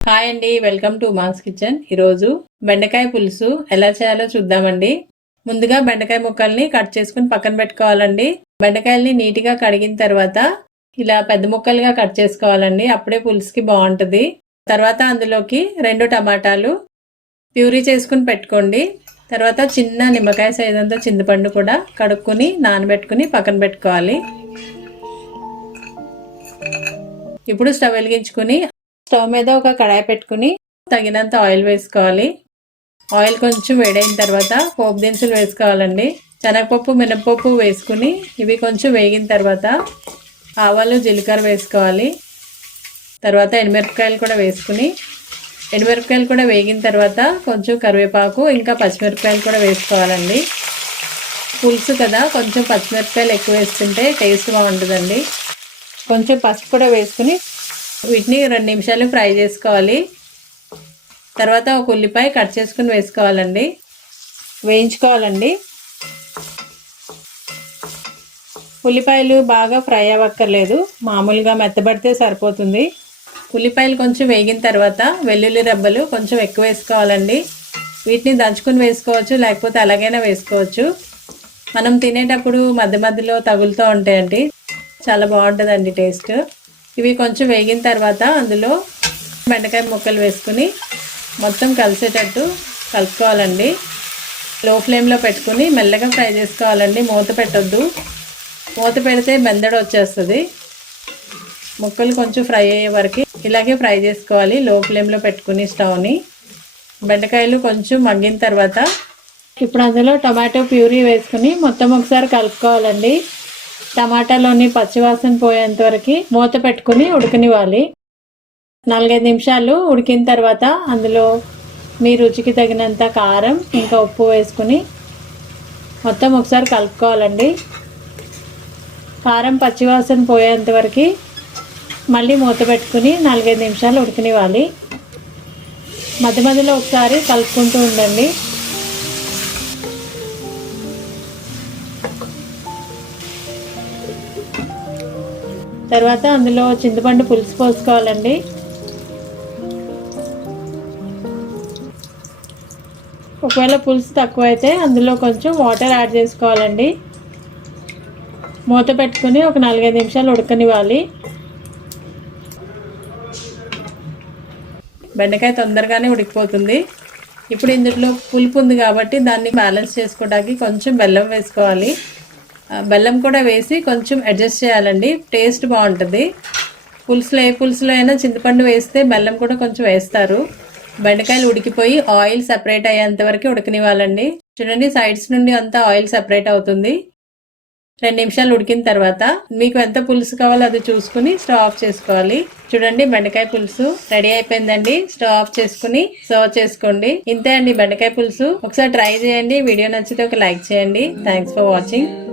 Hi అండి welcome to monks kitchen. ఈరోజు బెండకాయ పులుసు ఎలా చేయాలో చూద్దామండి. ముందుగా బెండకాయ ముక్కల్ని కట్ చేసుకుని పక్కన పెట్టుకోవాలండి. బెండకాయల్ని నీట్గా కడిగిన తర్వాత ఇలా పెద్ద ముక్కలుగా కట్ చేసుకోవాలండి. అప్పుడే పులుసుకి బాగుంటుంది. తర్వాత అందులోకి రెండు టమాటాలు ప్యూరీ చేసుకుని పెట్టుకోండి. తర్వాత చిన్న నిమ్మకాయ సైజ్ అంతా చింతపండు కూడా కడుక్కుని నానబెట్టుకుని పక్కన పెట్టుకోవాలి. ఇప్పుడు స్టవ్ వెలిగించుకుని స్టవ్ మీద ఒక కడాయి పెట్టుకుని తగినంత ఆయిల్ వేసుకోవాలి. ఆయిల్ కొంచెం వేడైన తర్వాత పోపు దినుసులు వేసుకోవాలండి. శనగపప్పు మినపప్పు వేసుకుని ఇవి కొంచెం వేగిన తర్వాత ఆవాలు జీలకర్ర వేసుకోవాలి. తర్వాత ఎండుమిరపకాయలు కూడా వేసుకుని ఎండుమిరపకాయలు కూడా వేగిన తర్వాత కొంచెం కరివేపాకు ఇంకా పచ్చిమిరపకాయలు కూడా వేసుకోవాలండి. పులుసు కదా కొంచెం పచ్చిమిరపకాయలు ఎక్కువ వేసుకుంటే టేస్ట్ బాగుంటుందండి. కొంచెం పసుపు కూడా వేసుకుని వీటిని రెండు నిమిషాలు ఫ్రై చేసుకోవాలి. తర్వాత ఒక ఉల్లిపాయ కట్ చేసుకుని వేసుకోవాలండి. వేయించుకోవాలండి. ఉల్లిపాయలు బాగా ఫ్రై అవ్వక్కర్లేదు. మామూలుగా మెత్తబడితే సరిపోతుంది. ఉల్లిపాయలు కొంచెం వేగిన తర్వాత వెల్లుల్లి రెబ్బలు కొంచెం ఎక్కువ వేసుకోవాలండి. వీటిని దంచుకుని వేసుకోవచ్చు లేకపోతే అలాగైనా వేసుకోవచ్చు. మనం తినేటప్పుడు మధ్య మధ్యలో తగులుతూ ఉంటాయండి. చాలా బాగుంటుందండి టేస్ట్. ఇవి కొంచెం వేగిన తర్వాత అందులో బెండకాయ ముక్కలు వేసుకుని మొత్తం కలిసేటట్టు కలుపుకోవాలండి. లో ఫ్లేమ్లో పెట్టుకుని మెల్లగా ఫ్రై చేసుకోవాలండి. మూత పెట్టొద్దు. మూత పెడితే బెందడ వచ్చేస్తుంది. ముక్కలు కొంచెం ఫ్రై అయ్యే వరకు ఇలాగే ఫ్రై చేసుకోవాలి. లో ఫ్లేమ్లో పెట్టుకుని స్టవ్ని. బెండకాయలు కొంచెం మగ్గిన తర్వాత ఇప్పుడు అందులో టమాటో ప్యూరీ వేసుకుని మొత్తం ఒకసారి కలుపుకోవాలండి. టమాటాలోని పచ్చివాసన పోయేంత వరకు మూత పెట్టుకుని ఉడకనివ్వాలి. నాలుగైదు నిమిషాలు ఉడికిన తర్వాత అందులో మీ రుచికి తగినంత కారం ఇంకా ఉప్పు వేసుకుని మొత్తం ఒకసారి కలుపుకోవాలండి. కారం పచ్చివాసన పోయేంత వరకు మళ్ళీ మూత పెట్టుకుని నాలుగైదు నిమిషాలు ఉడికినివ్వాలి. మధ్య మధ్యలో ఒకసారి కలుపుకుంటూ ఉండండి. తర్వాత అందులో చింతపండు పులుసు పోసుకోవాలండి. ఒకవేళ పులుసు తక్కువ అయితే అందులో కొంచెం వాటర్ యాడ్ చేసుకోవాలండి. మూత పెట్టుకుని ఒక నాలుగైదు నిమిషాలు ఉడకనివ్వాలి. బెండకాయ తొందరగానే ఉడికిపోతుంది. ఇప్పుడు ఇందులో పులుపు ఉంది కాబట్టి దాన్ని బ్యాలెన్స్ చేసుకోవడానికి కొంచెం బెల్లం వేసుకోవాలి. బెల్లం కూడా వేసి కొంచెం అడ్జస్ట్ చేయాలండి. టేస్ట్ బాగుంటుంది. పులుసులో ఏ పులుసులో అయినా చింతపండు వేస్తే బెల్లం కూడా కొంచెం వేస్తారు. బెండకాయలు ఉడికిపోయి ఆయిల్ సెపరేట్ అయ్యేంత వరకు ఉడకనివ్వాలండి. చూడండి సైడ్స్ నుండి అంతా ఆయిల్ సెపరేట్ అవుతుంది. రెండు నిమిషాలు ఉడికిన తర్వాత మీకు ఎంత పులుసు కావాలో అది చూసుకుని స్టవ్ ఆఫ్ చేసుకోవాలి. చూడండి బెండకాయ పులుసు రెడీ అయిపోయిందండి. స్టవ్ ఆఫ్ చేసుకుని సర్వ్ చేసుకోండి. ఇంతే అండి బెండకాయ పులుసు. ఒకసారి ట్రై చేయండి. వీడియో నచ్చితే ఒక లైక్ చేయండి. Thanks for watching